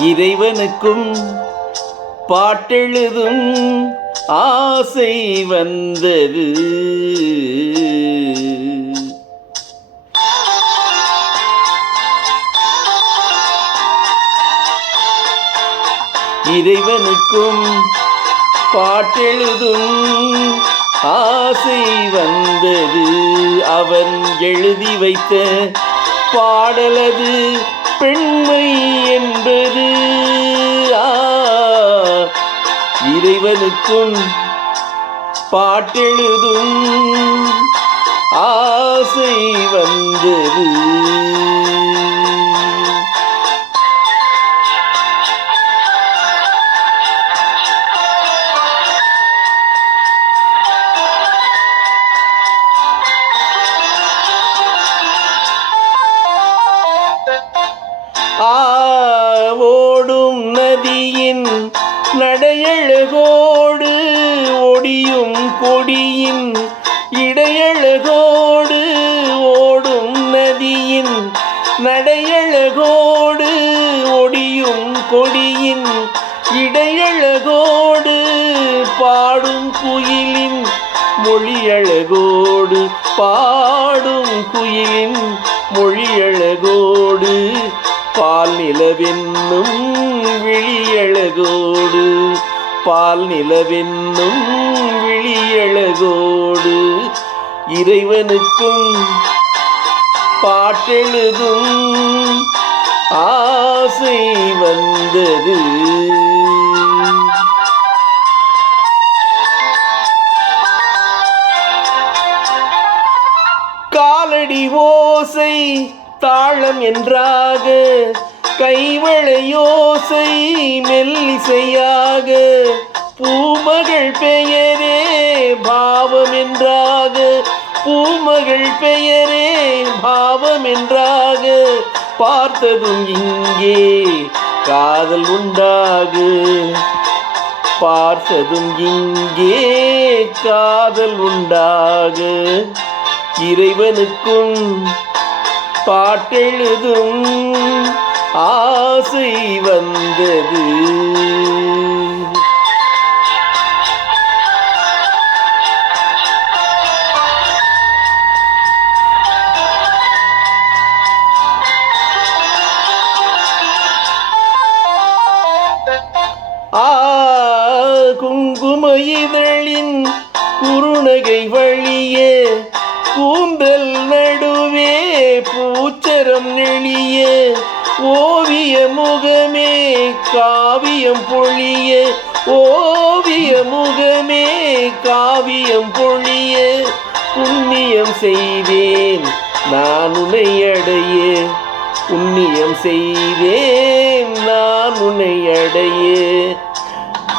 இறைவனுக்கும் பாட்டெழுதும் ஆசை வந்தது. இறைவனுக்கும் பாட்டெழுதும் ஆசை வந்தது. அவன் எழுதி வைத்த பாடலது பெண்மை இறைவனுக்கும் பாட்டெழுதும் ஆசை வந்தது. ஆ நடையழகோடு ஒடியும் கொடியின் இடையழகோடு ஓடும் நதியின் நடையழகோடு ஒடியும் கொடியின் இடையழகோடு பாடும் குயிலின் மொழியழகோடு பாடும் குயிலின் மொழியழகோடு பால் நிலவென்னும் விழியழகோடு பால் நிலவென்னும் விழியழகோடு இறைவனுக்கும் பாட்டெழுதும் ஆசை வந்தது. காலடி ஓசை தாளம் என்றாக கைவளையோசை மெல்லிசையாக பூமகள் பெயரே பாவம் என்றாக பூமகள் பெயரே பாவம் என்றாக பார்த்ததும் இங்கே காதல் உண்டாகு. பார்த்ததும் இங்கே காதல் உண்டாகு. இறைவனுக்கும் பாட்டெழுதும் ஆசை வந்தது. ஆ குங்கும இதழின் குறுநகை வழியே கூந்தல் நடுவே பூச்சரம் நெளியே ஓவிய முகமே காவியம் பொழிய. ஓவிய முகமே காவியம் பொழிய. புண்ணியம் செய்தேன் நான் உன்னை அடைய. புண்ணியம் செய்தேன் நான் உன்னை அடைய.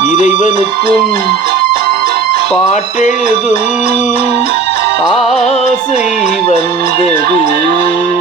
இறைவனுக்கும் பாட்டெழுதும் ஆசை வந்தது.